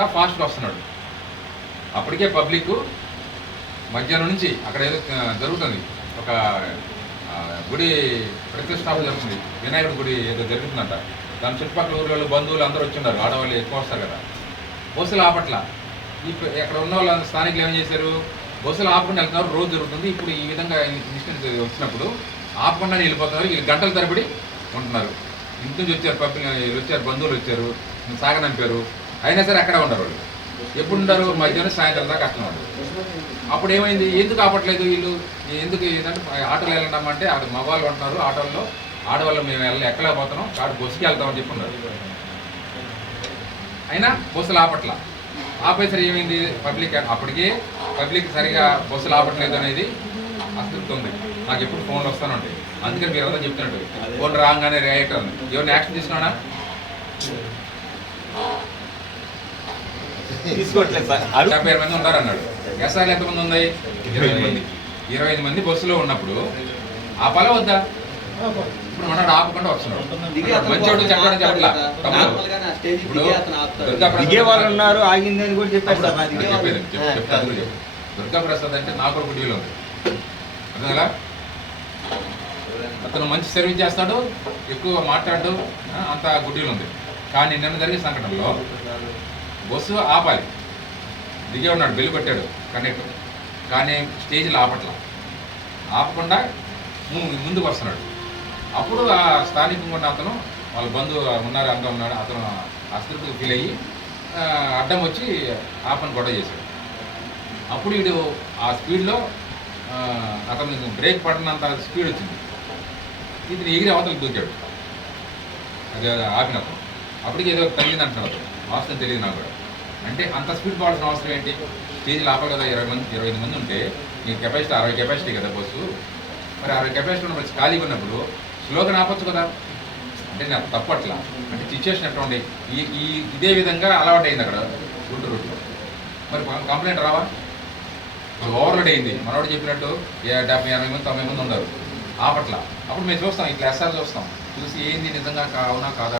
ఆపకుండా ఫాస్ట్గా వస్తున్నాడు. అప్పటికే పబ్లిక్ మధ్యాహ్నం నుంచి అక్కడ ఏదో జరుగుతుంది, ఒక గుడి ప్రతిష్టాపన జరుగుతుంది, వినాయకుడి గుడి ఏదో జరుగుతుందంట. దాని చుట్టుపక్కల ఊళ్ళో బంధువులు అందరూ వచ్చిన్నారు, ఆడవాళ్ళు ఎక్కువ వస్తారు కదా. బస్సులు ఆపట్ల. ఇక్కడ ఉన్న వాళ్ళ స్థానికులు ఏం చేశారు, బస్సులు ఆపకుండా వెళ్తున్నారు, రోజు జరుగుతుంది. ఇప్పుడు ఈ విధంగా ఇన్సిడెంట్ వచ్చినప్పుడు ఆపకుండా వెళ్ళిపోతున్నారు. వీళ్ళు గంటల తరబడి ఉంటున్నారు. ఇంటి నుంచి వచ్చారు, పబ్లిక్ వచ్చారు, బంధువులు వచ్చారు, సాగనంపారు, అయినా సరే అక్కడే ఉండరు వాళ్ళు. ఎప్పుడు ఉండరు, మధ్యాహ్నం సాయంత్రం దాకా అట్లా ఉండరు. అప్పుడు ఏమైంది, ఎందుకు ఆపట్లేదు వీళ్ళు, ఎందుకు ఏంటంటే ఆటోలు వెళ్ళండి, అది మగవాళ్ళు ఉంటున్నారు ఆటోల్లో, ఆడవాళ్ళు మేము ఎక్కలేకపోతున్నాం కాబట్టి బస్సుకి వెళ్తామని చెప్పి ఉన్నారు. అయినా బస్సులు ఆపట్ల. ఆపేసరి ఏమైంది, అప్పటికే పబ్లిక్ సరిగా బస్సులు ఆపట్లేదు అనేది అసలు ఉంది. నాకు ఎప్పుడు ఫోన్లు వస్తాను ఉంటాయి. అందుకని మీరు అందరూ చెప్తున్నట్టు ఫోన్ రాగానే రియాక్ట్ అవుతుంది. ఎవరిని యాక్షన్ తీసుకున్నా తీసుకోవట్లేదు సార్. 50 మంది ఉన్నారు అన్నాడు. ఎస్ఆర్లు ఎంతమంది ఉన్నాయి, 25 మంది బస్సులో ఉన్నప్పుడు ఆపాలా వద్దా? ఇప్పుడు మనడు ఆపకుండా వస్తున్నాడు. మంచోడు చెప్పడం చెప్పట్లా. ఇప్పుడు దిగేవాళ్ళు ఉన్నారు, ఆగిందని కూడా చెప్పారు. దుర్గాప్రసాద్ అంటే నాకు ఒక గుడిలో ఉంది, అర్థంగా. అతను మంచి సర్వీస్ చేస్తాడు, ఎక్కువ మాట్లాడు, అంత గుడ్డీలు ఉంది. కానీ నిన్న జరిగిన సంఘటనలో బస్సు ఆపాలి, దిగే ఉన్నాడు, బెల్లు కొట్టాడు కండక్టర్, కానీ స్టేజ్లో ఆపకుండా ముందుకు వస్తున్నాడు. అప్పుడు ఆ స్థానికంగా ఉన్న అతను, వాళ్ళ బంధువు ఉన్నారు, అంతా ఉన్నాడు, అతను అస్తిత్వం ఫీల్ అయ్యి అడ్డం వచ్చి ఆపని గొడవ చేశాడు. అప్పుడు వీడు ఆ స్పీడ్లో అతను బ్రేక్ పడినంత స్పీడ్ వచ్చింది, ఇతను ఎగిరి అవతలకు దూకాడు. అది ఆపినప్పుడు అప్పటికి ఏదో తగిలింది అంటున్నారు, వాస్తవం తెలియదు నాకు కూడా. అంటే అంత స్పీడ్ పోవాల్సిన అవసరం ఏంటి? స్టేజ్లో ఆపాలి కదా. 25 మంది ఉంటే నీకు కెపాసిటీ 60 కెపాసిటీ కదా బస్సు. మరి 60 కెపాసిటీ ఉన్నప్పుడు ఖాళీగా ఉన్నప్పుడు స్లోగా ఆపొచ్చు కదా. అంటే నాకు తప్పట్లా. అంటే సిచ్యువేషన్ ఎట్లా ఉండే ఇదే విధంగా అలవాటు అయింది అక్కడ గుంటూరు రూట్లో. మరి కంప్లైంట్ రావా? ఓవర్లోడ్ అయింది. మనోడు చెప్పినట్టు 70, 80 మంది, 90 మంది ఉన్నారు ఆపట్ల. అప్పుడు మేము చూస్తాం, ఇట్లా ఎస్ఆర్ చూస్తాం, చూసి ఏంది నిజంగా అవునా కాదా